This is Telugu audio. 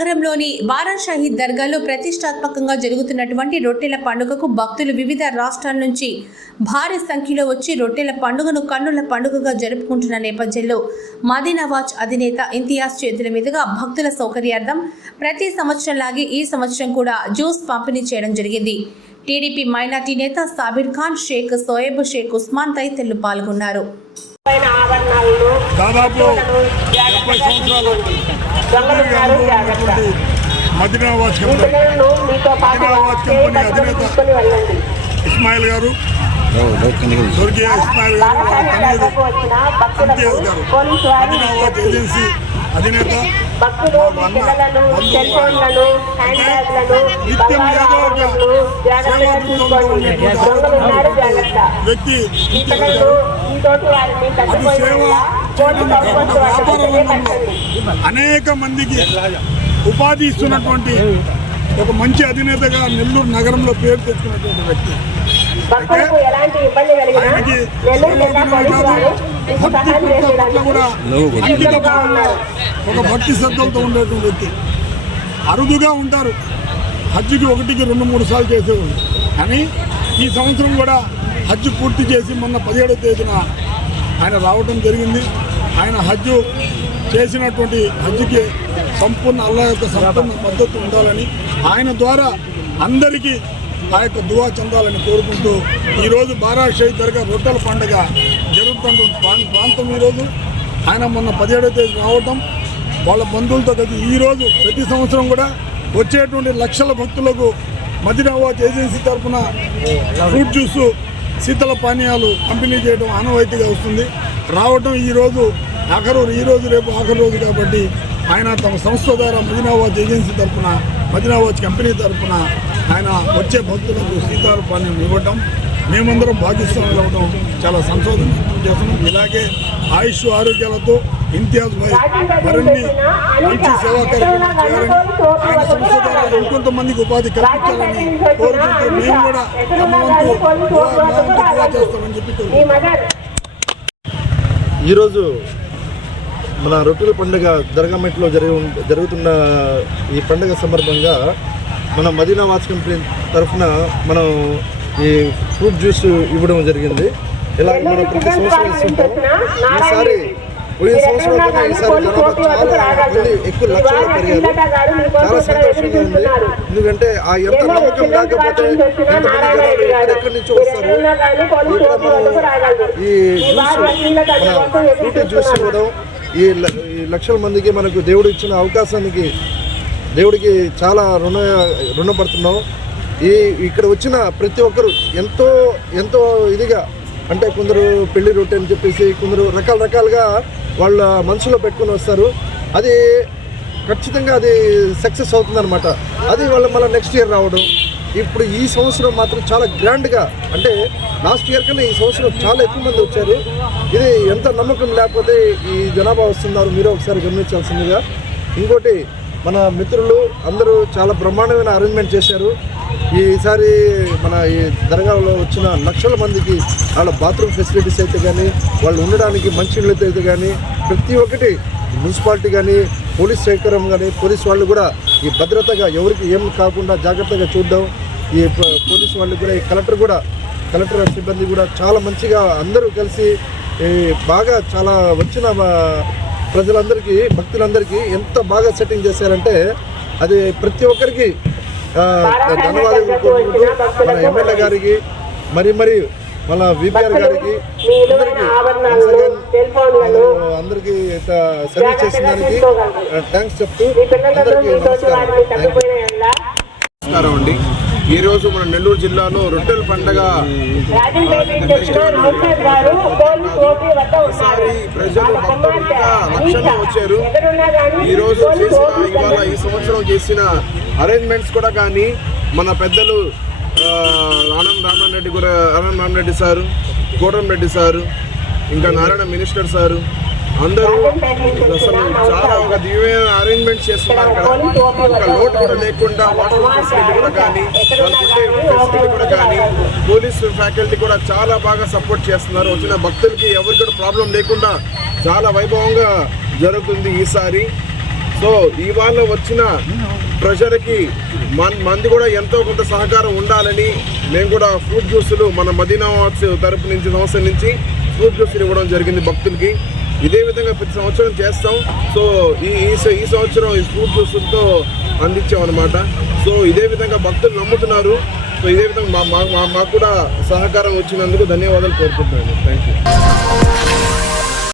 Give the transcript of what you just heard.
నగరంలోని బారా షహీద్ దర్గాలో ప్రతిష్టాత్మకంగా జరుగుతున్నటువంటి రొట్టెల పండుగకు భక్తులు వివిధ రాష్ట్రాల నుంచి భారీ సంఖ్యలో వచ్చి రొట్టెల పండుగను కన్నుల పండుగగా జరుపుకుంటున్న నేపథ్యంలో మదీనా వాచ్ అధినేత ఇంతియాజ్ చేతుల మీదుగా భక్తుల సౌకర్యార్థం ప్రతి సంవత్సరంలాగే ఈ సంవత్సరం కూడా జ్యూస్ పంపిణీ చేయడం జరిగింది. టీడీపీ మైనార్టీ నేత సాబిర్ ఖాన్, షేక్ సోయబ్, షేక్ ఉస్మాన్ తదితరులు పాల్గొన్నారు. దాదాపు 70 సంవత్సరాలు మదీనా వాచ్ కంపెనీ అధినేత ఇస్మాయిల్ గారు, స్వర్గీయ ఇస్మాయిల్ గారు, ఇంతియాజ్ గారు, మదీనా వాచ్ ఏజెన్సీ అధినేత నిత్యం ఏదో ఒక వ్యక్తి ఇంతియాజ్ గారు. అది సేవ వ్యాపార రంగంలో అనేక మందికి ఉపాధి ఇస్తున్నటువంటి ఒక మంచి అధినేతగా నెల్లూరు నగరంలో పేరు తెచ్చుకున్నటువంటి వ్యక్తి. ఆయనకి భక్తి పట్ల కూడా అంకిత భావంలో ఒక భక్తి శ్రద్ధలతో ఉండేటువంటి వ్యక్తి. అరుదుగా ఉంటారు, హజ్జుకి 1కి 2-3 సార్లు చేసేవాళ్ళు. కానీ ఈ సంవత్సరం కూడా హజ్ పూర్తి చేసి మొన్న 17వ తేదీన ఆయన రావడం జరిగింది. ఆయన హజ్జు చేసినటువంటి హజ్జుకి సంపూర్ణ అల్లాహ్ యొక్క సంపూర్ణ మద్దతు ఉండాలని, ఆయన ద్వారా అందరికీ ఆ యొక్క దువా చెందాలని కోరుకుంటూ ఈరోజు బారా షహీద్ దర్గా రొట్టెల పండుగ జరుగుతున్న ప్రాంతం ఈరోజు ఆయన మొన్న 17వ తేదీ రావటం, వాళ్ళ బంధువులతో కలిసి ఈరోజు ప్రతి సంవత్సరం కూడా వచ్చేటువంటి లక్షల భక్తులకు మదీనా వాచ్ ఏజెన్సీ తరఫున ఫ్రూట్ జ్యూసు, శీతల పానీయాలు పంపిణీ చేయడం ఆనవాయితీగా వస్తుంది. రావటం ఈరోజు రేపు ఆఖరి రోజు కాబట్టి ఆయన తమ సంస్థ ద్వారా మదీనా వాచ్ ఏజెన్సీ తరఫున, మదీనా వాచ్ కంపెనీ తరఫున ఆయన వచ్చే భక్తులకు శీతల పానీయం ఇవ్వటం, మేమందరం భాగ్యస్వాములు అవ్వడం చాలా సంతోషం చేస్తున్నాం. ఇలాగే ఆయుష్ ఆరోగ్యాలతో ఇంతియాజ్ భాయ్ మరిన్ని మంచి సేవా కార్యక్రమాలు చేయాలని, ఆయన సంస్థ ద్వారా ఇంకొంతమందికి ఉపాధి కల్పించాలని కోరుకుంటూ మేము కూడా తమ వంతు దువా చేస్తామని చెప్పి కోరుకుంటున్నాం. ఈరోజు మన రొట్టెల పండుగ దర్గామెట్లో జరుగుతున్న ఈ పండుగ సందర్భంగా మన మదీనా వాచ్ కంపెనీ తరఫున మనం ఈ ఫ్రూట్ జ్యూస్ ఇవ్వడం జరిగింది. ఇలా మనం ప్రతి సంవత్సరం ఇస్తుంటాం. ఈసారి సంవత్సరం కన్నా ఈసారి జనాభా చాలా ఎక్కువ లక్షల్లో పెరిగారు. చాలా సంతోషంగా ఉంది. ఎందుకంటే ఆ ఎంత నమ్మకం లేకపోతే ఎంతమంది జనాలు ఎక్కడెక్కడి నుంచి వస్తారు. ఇక్కడ మనం ఈ జ్యూస్, ఫ్రూట్ జ్యూస్ ఇవ్వడం, ఈ లక్షల మందికి మనకు దేవుడు ఇచ్చిన అవకాశానికి దేవుడికి చాలా రుణపడుతున్నాం. ఇక్కడ వచ్చిన ప్రతి ఒక్కరు ఎంతో ఇదిగా, అంటే కొందరు పెళ్లి రొట్టె అని చెప్పేసి కొందరు రకరకాలుగా వాళ్ళ మనసులో పెట్టుకుని వస్తారు. అది ఖచ్చితంగా అది సక్సెస్ అవుతుందన్నమాట. అది వాళ్ళ మళ్ళీ నెక్స్ట్ ఇయర్ రావడం. ఇప్పుడు ఈ సంవత్సరం మాత్రం చాలా గ్రాండ్గా, అంటే లాస్ట్ ఇయర్ కన్నా ఈ సంవత్సరం చాలా ఎక్కువ మంది వచ్చారు. ఇది ఎంత నమ్మకం లేకపోతే ఈ జనాభా వస్తున్నారు, మీరు ఒకసారి గమనించాల్సిందిగా. ఇంకోటి, మన మిత్రులు అందరూ చాలా బ్రహ్మాండమైన అరేంజ్మెంట్ చేశారు. ఈసారి మన ఈ దర్గాలో వచ్చిన లక్షల మందికి వాళ్ళ బాత్రూమ్ ఫెసిలిటీస్ అయితే కానీ, వాళ్ళు ఉండడానికి మంచినీళ్ళు అయితే కానీ, ప్రతి ఒక్కటి మున్సిపాలిటీ కానీ, పోలీస్ సౌకర్యం కానీ, పోలీస్ వాళ్ళు కూడా ఈ భద్రతగా ఎవరికి ఏం కాకుండా జాగ్రత్తగా చూడడం, ఈ పోలీసు వాళ్ళు కూడా, ఈ కలెక్టర్ సిబ్బంది కూడా చాలా మంచిగా అందరూ కలిసి బాగా చాలా వచ్చిన ప్రజలందరికీ, భక్తులందరికీ ఎంత బాగా సెట్టింగ్ చేశారంటే అది ప్రతి ఒక్కరికి ధన్యవాదాలు కోరుకుంటూ మన ఎమ్మెల్యే గారికి, మరి మన విపిఆర్ గారికి, అందరికీ సర్వీస్ చేసిన దానికి థ్యాంక్స్ చెప్తూ అందరికీ నమస్కారం అండి. ఈరోజు మన నెల్లూరు జిల్లాలో రొట్టెల పండుగ ఈసారి ప్రజలు భక్తులుగా లక్షల్లో వచ్చారు. ఈరోజు ఇవాళ ఈ సంవత్సరం చేసిన అరేంజ్మెంట్స్ కూడా కానీ, మన పెద్దలు ఆనం రామరెడ్డి సారు, కోటంరెడ్డి సారు, ఇంకా నారాయణ మినిస్టర్ సారు, అందరూ అసలు చాలా ఒక దివ్యమైన అరేంజ్మెంట్స్ చేస్తున్నారు. ఇక్కడ ఒక లోటు కూడా లేకుండా వాటర్ ఫెసిలిటీ కూడా కానీ, ఫెసిలిటీ కూడా కానీ, పోలీసు ఫ్యాకల్టీ కూడా చాలా బాగా సపోర్ట్ చేస్తున్నారు. వచ్చిన భక్తులకి ఎవరికి కూడా ప్రాబ్లం లేకుండా చాలా వైభవంగా జరుగుతుంది ఈసారి. సో ఇవాళ వచ్చిన ప్రజలకి మంది కూడా ఎంతో కొంత సహకారం ఉండాలని మేము కూడా ఫ్రూట్ జ్యూసులు మన మదీనా వాట్స్ తరపు నుంచి సంవత్సరం నుంచి ఫ్రూట్ జ్యూసులు ఇవ్వడం జరిగింది భక్తులకి. ఇదే విధంగా ప్రతి సంవత్సరం చేస్తాం. సో ఈ సంవత్సరం ఈ ఫ్రూట్ జ్యూసులతో అందించామన్నమాట. సో ఇదే విధంగా భక్తులు నమ్ముతున్నారు. సో ఇదే విధంగా మాకు కూడా సహకారం వచ్చినందుకు ధన్యవాదాలు కోరుకుంటున్నాను. Thank you.